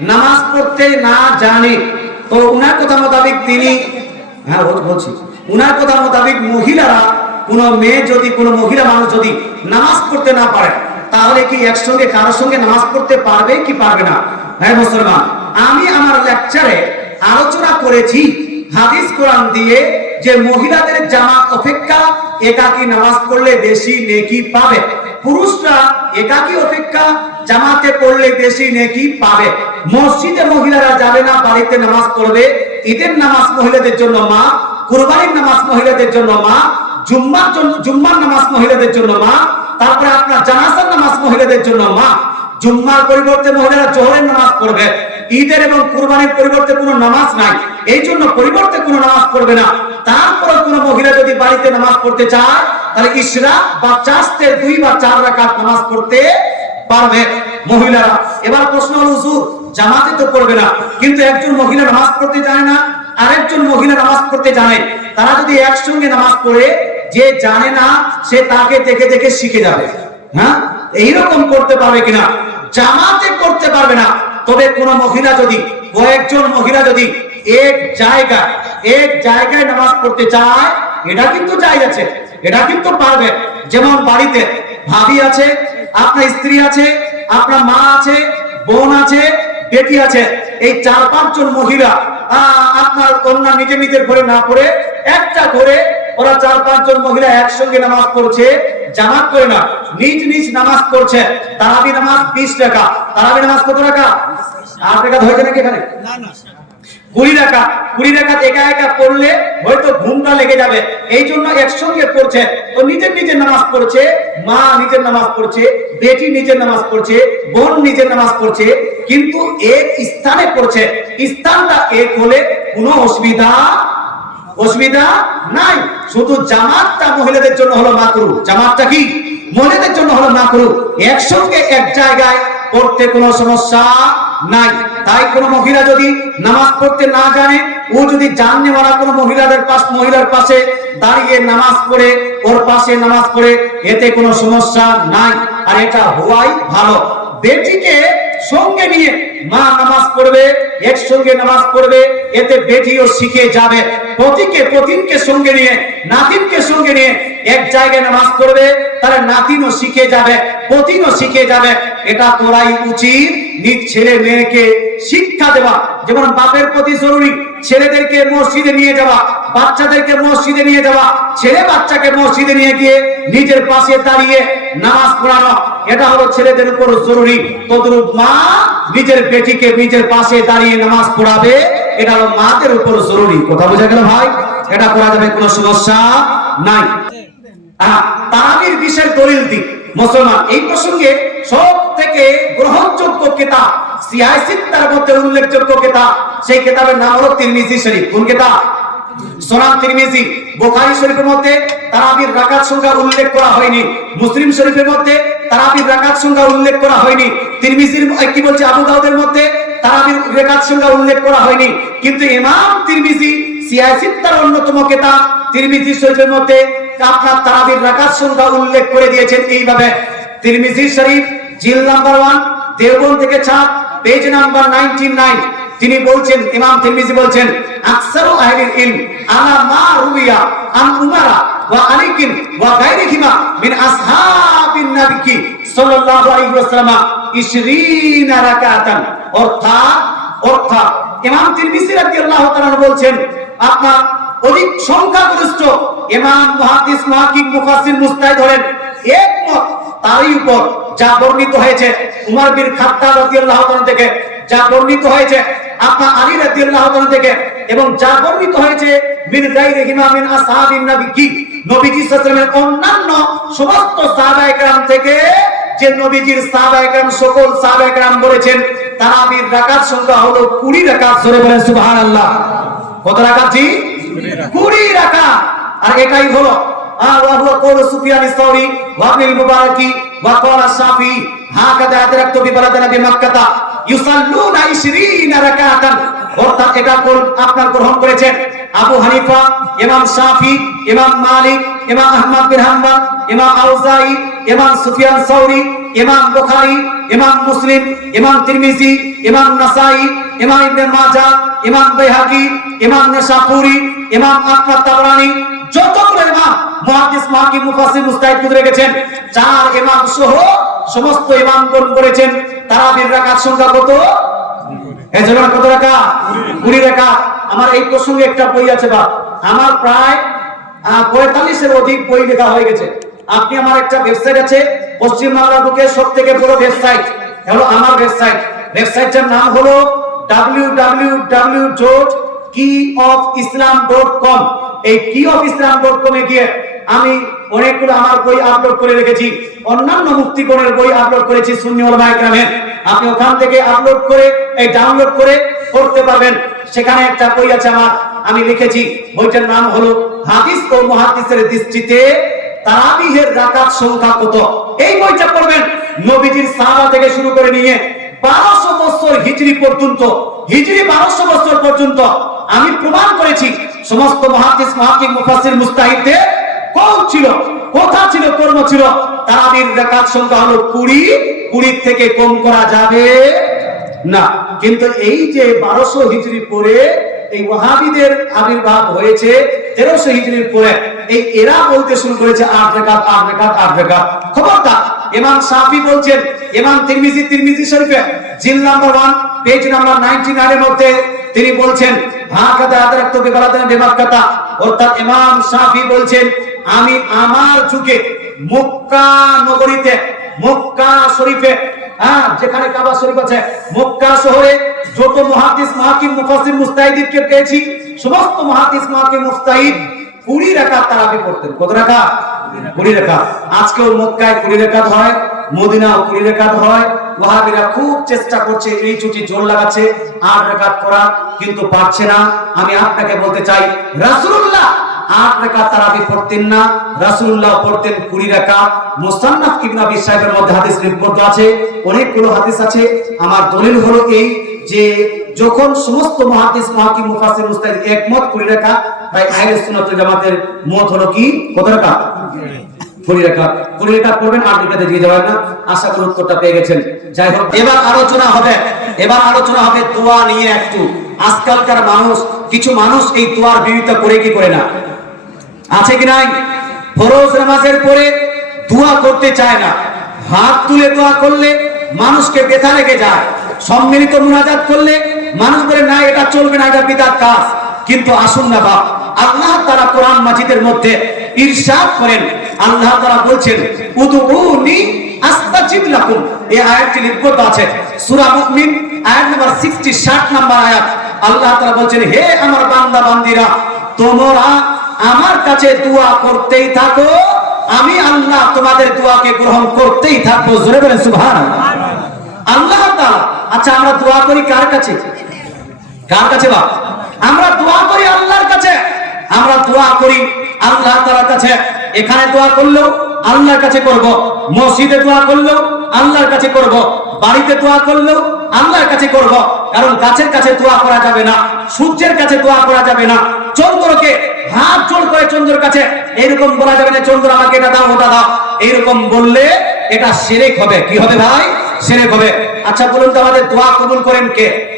নামাজ পড়তে না জানে। তো উনার কথা মোতাবেক তিনি হ্যাঁ বলছি। উনার কথা মোতাবেক মহিলারা, কোন মেয়ে যদি, কোনো মহিলা মানুষ যদি নামাজ পড়তে না পারে, তাহলে কি একসঙ্গে, কারোর সঙ্গে নামাজ পড়তে পারবে কি পারবে না? হ্যাঁ মুসলমান, আমি আমার লেকচারে আলোচনা করেছি, হাদিস কোরআন দিয়ে, যে মহিলাদের জামাত অপেক্ষা একাকী নামাজ পড়লে বেশি নেকি পাবে। পুরুষরা একাকী অপেক্ষা জামাতে পড়লে বেশি নেকি পাবে। মসজিদে মহিলারা যাবে না, বাড়িতে নামাজ পড়বে। ঈদের নামাজ মহিলাদের জন্য মা, কুরবানির নামাজ মহিলাদের জন্য মা, জুম্মার জন্য, জুম্মার নামাজ মহিলাদের জন্য মা, তারপরে আপনার জানাজার নামাজ মহিলাদের জন্য মা। জুম্মার পরিবর্তে মহিলারা জোহরের নামাজ পড়বে। ঈদের এবং কুরবানির পরিবর্তে কোনো নামাজ নাই। এই জন্য পরিবর্তে কোনো নামাজ পড়বে না। তারপরে কোনো মহিলা যদি বাড়িতে নামাজ পড়তে চায়, তাহলে ইসরা বা চাষতে দুই বা চার রাকাত নামাজ পড়তে পারবে মহিলারা। এবার প্রশ্ন হল, হুজুর, জামাতে তো পড়বে না, কিন্তু একজন মহিলা নামাজ পড়তে জানে না, আরেকজন মহিলা নামাজ পড়তে জানে। তারা যদি একসঙ্গে নামাজ পড়ে, যে জানে না, সে তাকে দেখে দেখে শিখে যাবে। হ্যাঁ? এইরকম করতে পারবে কিনা? জামাতে করতে পারবে না। তবে কোন মহিলা যদি কয়েকজন মহিলা যদি এক জায়গায় এক জায়গায় নামাজ পড়তে চায়, এটা কিন্তু চাই আছে, এটা কিন্তু পারবে। যেমন বাড়িতে ভাবি আছে আপনার স্ত্রী আছে, আপনার মা আছে, বোন আছে, বেটি আছে, এই চার পাঁচজন মহিলা আপনার কন্যা নিজে নিজের ঘরে না পড়ে, একটা করে ওরা চার পাঁচজন মহিলা একসঙ্গে নামাজ পড়ছে, জামাত করে না, নিজ নিজ নামাজ পড়ছে, তারাবি নামাজ বিশ টাকা, তারাবি নামাজ কত টাকা? আট টাকা হয়েছে নাকি এখানে? কুড়ি টাকা কুড়ি টাকা একা একা পড়লে হয়তো ঘুমটা লেগে যাবে। এই জন্য একসঙ্গে পড়ছে। ও নিজের নিজের নামাজ পড়ছে, মা নিজের নামাজ পড়ছে, বেটি নিজের নামাজ পড়ছে, বোন নিজের নামাজ পড়ছে, কিন্তু এক স্থানে পড়ছে। স্থানটা এক হলে কোনো অসুবিধা অসুবিধা নাই। শুধু জামাতটা মহিলাদের জন্য হলো মাকরু। জামাতটা কি? মহিলাদের জন্য হলো মাকরু। একসঙ্গে এক জায়গায় পড়তে কোনো সমস্যা নাই। তাই কোনো মহিলা যদি নামাজ পড়তে না জানে, ও যদি জানে মারা কোনো মহিলাদের পাশ, মহিলার পাশে দাঁড়িয়ে নামাজ পড়ে, ওর পাশে নামাজ পড়ে, এতে কোনো সমস্যা নাই। আর এটা হওয়াই ভালো। বেটিকে সঙ্গে নিয়ে মা নামাজ পড়বে একসঙ্গে নামাজ পড়বে, এতে বেটিও শিখে যাবে। পতিকে, পতিনকে সঙ্গে নিয়ে, নাতিনকে সঙ্গে নিয়ে এক জায়গায় নামাজ পড়বে তাহলে নাতিনও শিখে যাবে, পতিনও শিখে যাবে। এটা করাই উচিত। নিজ ছেলে মেয়েকে শিক্ষা দেওয়া, যেমন বাপের প্রতি জরুরি, ছেলেদেরকে মসজিদে নিয়ে যাওয়া, বাচ্চাদেরকে মসজিদে নিয়ে যাওয়া, ছেলে বাচ্চাকে মসজিদে নিয়ে গিয়ে নিজের পাশে দাঁড়িয়ে নামাজ পড়ানো এটা হলো ছেলেদের উপর জরুরি। তদ্রুপ মা নিজের বেটিকে নিজের পাশে দাঁড়িয়ে নামাজ পড়াবে, এটা হলো মাদের উপর জরুরি। কথা বোঝা গেল ভাই? এটা করা যাবে কোনো সমস্যা নাই। তারাবির বিশেষ দলিল দিক মুসলমান, এই প্রসঙ্গে সব থেকে গ্রহণযোগ্য কিতাব সিয়াসিত্তার মধ্যে উল্লেখযোগ্য কিতাব, সেই কিতাবের নাম হলো তিরমিজি শরীফ। কোন কিতাব? সোনাম তিরমিজি, বুখারী শরীফের মধ্যে তারাবির রাকাত সংখ্যা উল্লেখ করা হয়নি। মুসলিম শরীফের মধ্যে তারাবির রাকাত সংখ্যা উল্লেখ করা হয়নি। তিরমিজির কি বলছে, আবু দাউদের মধ্যে তারাবির রাকাত সংখ্যা উল্লেখ করা হয়নি। কিন্তু ইমাম তিরমিজি সিয়াসিত্তার অন্যতম কিতাব তিরমিজি শরীফের মধ্যে আপনার তারাবির রাকাত সংখ্যা উল্লেখ করে দিয়েছেন এইভাবে। তিরমিজি শরীফ, জিল নাম্বার ওয়ান, দেওবন্দ থেকে ছাপ পেজ নাম্বার নাইনটি নাইন। তিনি বলছেন, ইমাম তিরমিজি বলছেন আকসারু আহলিল ইলম আলা মা রুবিয়া আন উমারা ওয়া আলিকিন ওয়া গায়রিহিমা মিন আসহাবিন নবী সাল্লাল্লাহু আলাইহি ওয়াসাল্লাম 20 রাকাতান অর্থাৎ অর্থাৎ ইমাম তিরমিজি রাদিয়াল্লাহু তাআলা বলছেন, আপনার অধিক সংখ্যাগরিষ্ঠ ইমাম, মুহাদ্দিস মুহাক্কিক মুফাসসির, মুস্তাহিদ হলেন একমত তারই উপর যা বর্ণিত হয়েছে, উমর বিন খাত্তাব রাদিয়াল্লাহু তাআলা থেকে যা বর্ণিত হয়েছে আপনার আলী রাদিয়াল্লাহু তাআলা থেকে এবং যা বর্ণিত হয়েছে, মিন গায়রিহিমা মিন আসহাবিন নবী কি নবীজি সাল্লাল্লাহু আলাইহি অন্যান্য সমস্ত সাহাবায়ে কেরাম থেকে যে নবীজির সাহাবায়ে কেরাম, সকল সাহাবায়ে কেরাম বলেছেন তারাবির রাকাত সংখ্যা হলো 20 রাকাত, জোরে বলেন সুবহানাল্লাহ। কত রাকাত জি? 20 রাকাত। আর এটাই হলো وهو قول سفيان الثوري وابن المبارك وقال الشافعي هكذا أدركت ببلدنا بمكة يصلون 20 ركعة অর্থাৎ এটা কোন- আপনার গ্রহণ করেছেন আবু হানিফা ইমাম শাফি ইমাম মালিক ইমাম আহমদ বিন হাম্বল ইমাম আউজাই ইমাম সুফিয়ান সৌরি ইমাম বুখারী, ইমাম মুসলিম, ইমাম তিরমিজি, ইমাম নাসাই, ইমাম ইবনে মাজাহ, ইমাম বাইহাকি ইমাম নেশাপুরি, ইমাম আহমদ তাবরানি যতগুলো ইমাম মুহাদ্দিস, মাহকি, মুফাসসির, মুস্তাহিদ করে রেখেছেন চার ইমাম সহ সমস্ত ইমাম কোন করেছেন, তারাবির রাকাত সংখ্যা কত? এই জন্য কত রাখা কুড়ি রাখা আমার এই প্রসঙ্গে একটা বই আছে বা আমার প্রায় পঁয়তাল্লিশের অধিক বই লেখা হয়ে গেছে। আপনি আমার একটা ওয়েবসাইট আছে, পশ্চিম বাংলার বুকে সব থেকে বড় ওয়েবসাইট হলো আমার ওয়েবসাইট ওয়েবসাইটটার নাম হলো ইসলাম এই ডট কমে গিয়ে আমি অনেকগুলো আমার বই আপলোড করে রেখেছি। অন্যান্য মুক্তিগণের বই আপলোড করেছি ওলামা ইকরামের আপনি ওখান থেকে আপলোড করে, এই ডাউনলোড করে পড়তে পারবেন। সেখানে একটা বই আছে আমার, আমি লিখেছি। বইটার নাম হলো হাদিস ও মুহাদ্দিসের দৃষ্টিতে তারাবিহের রাকাত সংখ্যা কত? এই বইটা পড়বেন। নবীজির সাহাবা থেকে শুরু করে নিয়ে বারোশো বছর হিজরি পর্যন্ত, হিজরি বারোশো বছর পর্যন্ত আমি প্রমাণ করেছি, সমস্ত মহাদিস, মহাকিম মুফাসির মুস্তাহিদদের কোন ছিল, কোথা ছিল, কর্ম ছিল। তারাবির রাকাত সংখ্যা হলো কুড়ি, কুড়ির থেকে কম করা যাবে না। কিন্তু এই যে বারোশো হিজড়ি পরে এই ওয়াহাবিদের আবির্ভাব হয়েছে তেরোশো হিজড়ির পরে। এরা বলতে শুরু করেছে আট রেখাত আট রেখাত আট রেখাত খবরদার, ইমাম সাফি বলছেন, ইমাম তিরমিজি তিরমিজি শরীফে জিল number one, page number ninety নাইনের মধ্যে তিনি বলছেন হা কাতা আদারাক্ত বিবারাদান বিবাক্কাতা অর্থাৎ ইমাম সাফি বলছেন, আমি আমার যুগে মক্কা নগরীতে, মক্কা শরীফে হ্যাঁ যেখানে কাবা শরীফ আছে, মক্কা শহরে যত মুহাদ্দিস মাহকিম, মুফাসসির মুস্তাহিদকে পেয়েছি, সমস্ত মুহাদ্দিস মাহকিম, মুস্তাহিদ কুড়ি রাকাত তারাবি পড়তেন কত রাকাত কুড়ি রাকাত আজকেও মক্কায় কুড়ি রাকাত হয়, মদিনাও কুড়ি রাকাত হয়। ওয়াহাবিরা খুব চেষ্টা করছে, এই ছুটি জোর লাগাচ্ছে, আট রাকাত করা কিন্তু পারছে না। আমি আপনাকে বলতে চাই, রাসূলুল্লাহ, আট রাকাত তারাবি পড়তেন না। রাসূলুল্লাহ পড়তেন কুড়ি রাকাত মুসান্নাফ ইবনে আবি মধ্যে হাদিস লিপিবদ্ধ আছে, অনেকগুলো হাদিস আছে। আমার দলিল হলো এই যে যখন সমস্ত মুহাদ্দিস মুহাকিম, মুফাসসির, মুস্তাহিদ একমত কুড়ি রাকাত তাই আহলে সুন্নাত ওয়াল জামাতের মত হলো কি? কত রাকাত কুড়ি রাকাত কুড়ি রাকাত পড়বেন আট রাকাতে দিয়ে যাবেন না। আশা করি উত্তরটা পেয়ে গেছেন। যাই হোক, এবার আলোচনা হবে। এবার আলোচনা হবে দোয়া নিয়ে একটু। আজকালকার মানুষ, কিছু মানুষ এই দোয়ার বিরোধিতা করে কি করে না? আছে কি নাই? ফরজ নামাজের পরে দোয়া করতে চায় না। হাত তুলে দোয়া করলে মানুষকে ব্যথা লেগে যায়। সম্মিলিত মুনাজাত করলে মানুষ বলে, না, এটা চলবে না, এটা বিদাত কাজ। কিন্তু আসুন না বাপ, আল্লাহ তারা কোরআন মাজিদের মধ্যে ইরশাদ করেন। আল্লাহ তারা বলছেন, উদুউনি আস্তাজিব লাকুম। এই আয়াতটি লিপিবদ্ধ আছে। সূরা মুমিন, আয়াত নাম্বার 60 60 নাম্বার আয়াত। আল্লাহ তারা বলছেন, হে আমার বান্দা, বান্দিরা, তোমরা আমার কাছে দোয়া করতেই থাকো। আমি আল্লাহ তোমাদের দোয়াকে গ্রহণ করতেই থাকব। জোরে বলেন সুবহান আল্লাহ তাআলা আচ্ছা আমরা দোয়া করি কার কাছে? কার কাছে বা আমরা দোয়া করি আল্লাহর কাছে। আমরা দোয়া করি আল্লাহ তাআলার কাছে। এখানে দোয়া করলেও আল্লাহর কাছে করব। মসজিদে দোয়া করলেও আল্লাহর কাছে করব। বাড়িতে দোয়া করলেও আল্লাহর কাছে করব। কারণ গাছের কাছে দোয়া করা যাবে না, সূর্যের কাছে দোয়া করা যাবে না। চন্দ্রকে হাত জোড় করে চন্দ্রের কাছে। এরকম বলা যাবে না চন্দ্র, আমাকে এটা দাও, ওটা দাও। এরকম বললে এটা সেরেক হবে। কি হবে ভাই? সেরেক হবে। আচ্ছা বলুন তো আমাদের দোয়া কবুল করেন কে?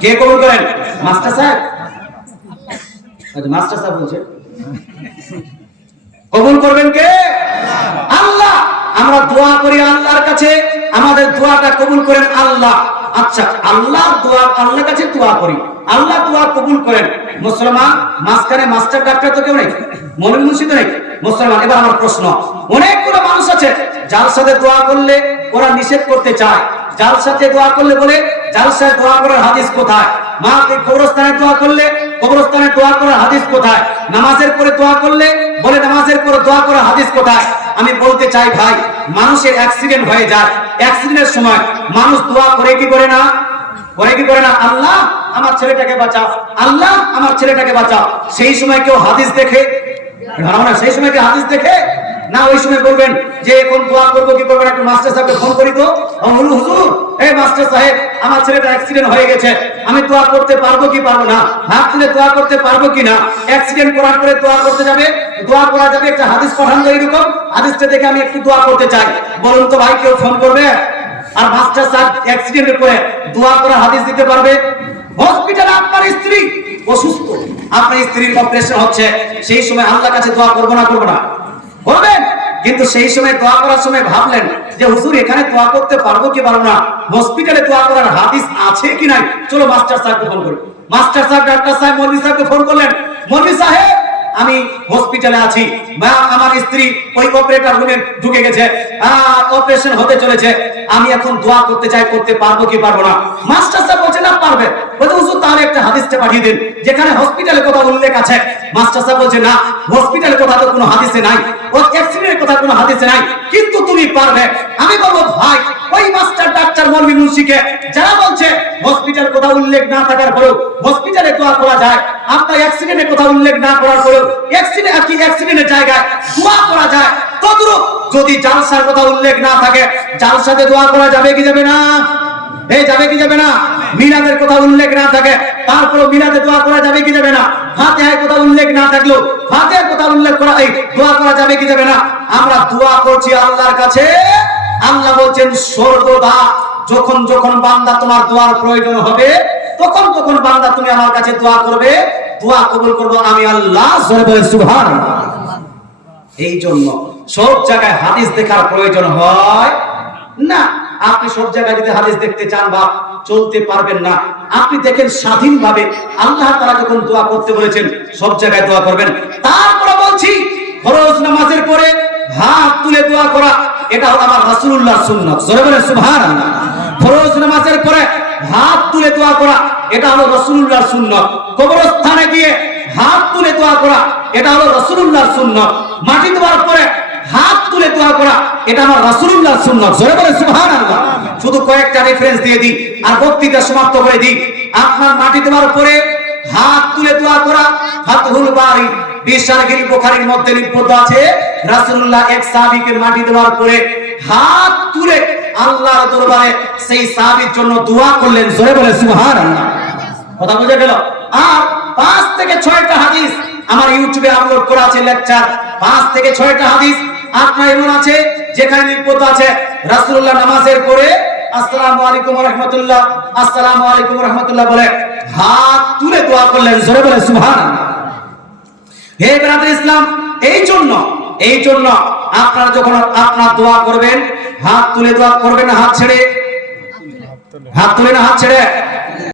কে কবুল করেন? মাস্টার সাহেব আচ্ছা মাস্টার সাহেব বলছে। কবুল করবেন কে? আল্লাহ! আমরা দোয়া করি আল্লাহর কাছে, আমাদের দোয়াটা কবুল করেন আল্লাহ। আচ্ছা আল্লাহ দোয়া, আল্লাহর কাছে দোয়া করি। আল্লাহ দোয়া কবুল করেন। মুসলমান, মাঝখানে মাস্টার ডাক্তার তো কেউ নেই? মনির মুন্সি তো নেই? মুসলমান, এবার আমার প্রশ্ন। অনেকগুলো মানুষ আছে যার সাথে দোয়া করলে ওরা নিষেধ করতে চায়। যার সাথে দোয়া করলে বলে হাদিস কোথায়? নামাজের পরে দোয়া করলে বলে নামাজের হাদিস কোথায়? আমি বলতে চাই ভাই, মানুষের অ্যাক্সিডেন্ট হয়ে যায়। অ্যাক্সিডেন্টের সময় মানুষ দোয়া করে কি করে না? করে কি করে না? আল্লাহ আমার ছেলেটাকে বাঁচাও। আল্লাহ আমার ছেলেটাকে বাঁচাও। সেই সময় কেউ হাদিস দেখে? সেই সময় কি হাদিস দেখে? না ওই সময় বলবেন যে এখন দোয়া করব, কি করবেন একটু মাস্টার সাহেবকে ফোন করি তো। হুজুর এই মাস্টার সাহেব, আমার ছেলেটা অ্যাক্সিডেন্ট হয়ে গেছে। আমি দোয়া করতে পারব কি পারব না? হাত তুলে দোয়া করতে পারব কি না? অ্যাক্সিডেন্ট করার পরে দোয়া করতে যাবে? দোয়া করা যাবে, একটা হাদিস পাঠান এইরকম। হাদিসটা দেখে আমি একটু দোয়া করতে চাই। বলুন তো ভাই, কেউ ফোন করবে? আর মাস্টার সাহেব অ্যাক্সিডেন্টের পরে দোয়া করার হাদিস দিতে পারবে? হসপিটালে আপনার স্ত্রী অসুস্থ। আপনার স্ত্রীর অপারেশন হচ্ছে। সেই সময় আল্লাহ কাছে দোয়া করব না করব না? করবেন? কিন্তু সেই সময় দোয়া করার সময় ভাবলেন যে, হুজুর, এখানে দোয়া করতে পারব কি পারব না? হসপিটালে দোয়া করার হাদিস আছে কি নাই? চলো মাস্টার সাহেবকে ফোন করি। মাস্টার সাহেব ডাক্তার সাহেব মৌলভী সাহেবকে ফোন করলেন। মৌলভী সাহেব, আমি হসপিটালে আছি। বা আমার স্ত্রী ওই অপারেটর রুমে ঢুকে গেছে। অপারেশন হতে চলেছে। আমি এখন দোয়া করতে চাই, করতে পারব কি পারব না? মাস্টার সাহেব বলছে না, পারবে। একটা হাদিসটা পাঠিয়ে দিন, যেখানে কথা উল্লেখ আছে। কোনো হাদিসে নাই কিন্তু তুমি হসপিটাল করা যায় কথা উল্লেখ না করার কি জায়গায় করা যায়। যদি জালসার কথা উল্লেখ না থাকে, জালসাতে দোয়া করা যাবে কি যাবে না? এই যাবে কি যাবে না? মিলাদের কথা উল্লেখ না থাকে, তারপর মিলাদে দোয়া করা যাবে কি যাবে না? ফাতিহার কথা উল্লেখ না থাকলেও ফাতিহার কথা উল্লেখ করা এই দোয়া করা যাবে কি যাবে না? আমরা দোয়া করছি আল্লাহর কাছে। আল্লাহ বলছেন, সর্বদা যখন যখন বান্দা তোমার দোয়ার প্রয়োজন হবে, তখন তখন বান্দা তুমি আমার কাছে দোয়া করবে। দোয়া কবুল করব আমি আল্লাহ। বলে এই জন্য সব জায়গায় হাদিস দেখার প্রয়োজন হয় না। আপনি সব জায়গায় যদি হাদিস দেখতে চান বা চলতে পারবেন না। আপনি দেখেন স্বাধীনভাবে আল্লাহ তারা যখন দোয়া করতে বলেছেন, সব জায়গায় দোয়া করবেন। তারপরে বলছি, ফরজ নামাজের পরে হাত তুলে দোয়া করা, এটা হলো আমার রাসূলুল্লাহ সুন্নাত। জোরে সুবহানাল্লাহ। ফরজ নামাজের পরে হাত তুলে দোয়া করা, এটা হলো রাসূলুল্লাহ সুন্নাত। কবরস্থানে গিয়ে হাত তুলে দোয়া করা, এটা হলো রাসূলুল্লাহর সুন্নাত। মাটি দেওয়ার পরে হাত তুলে দোয়া করা এটা আমার রাসূলুল্লাহর সুন্নাত। জোরে বলে সুবহানাল্লাহ। শুধু কয়েকটা রেফারেন্স দিয়ে দিই আর বক্তৃতা সমাপ্ত করে দিই। আপনার মাটি দেওয়ার পরে হাত তুলে দোয়া করা ফাতহুল বারি বিশালগিল বুখারীর মধ্যে লিপিবদ্ধ আছে। রাসূলুল্লাহ এক সাহাবীকে মাটি দেওয়ার পরে হাত তুলে আল্লাহর দরবারে সেই সাহাবীর জন্য দোয়া করলেন। জোরে বলে সুবহানাল্লাহ। কথা বুঝে গেল? আর পাঁচ থেকে ছয়টা হাদিস আমার ইউটিউবে আপলোড করা আছে লেকচার পাঁচ থেকে ছয়টা হাদিস আপনার এমন আছে, যেখানে লিপিবদ্ধ আছে রাসূলুল্লাহ নামাজের পরে, আসসালামু আলাইকুম রাহমাতুল্লাহ, আসসালামু আলাইকুম রাহমাতুল্লাহ বলে হাত তুলে দোয়া করলেন, জোরে বলে সুবহানাল্লাহ। হে ব্রাদার ইসলাম, এই জন্য এই জন্য আপনারা যখন আপনার দোয়া করবেন, হাত তুলে দোয়া করবেন হাত ছেড়ে? হাত তুলে না হাত ছেড়ে?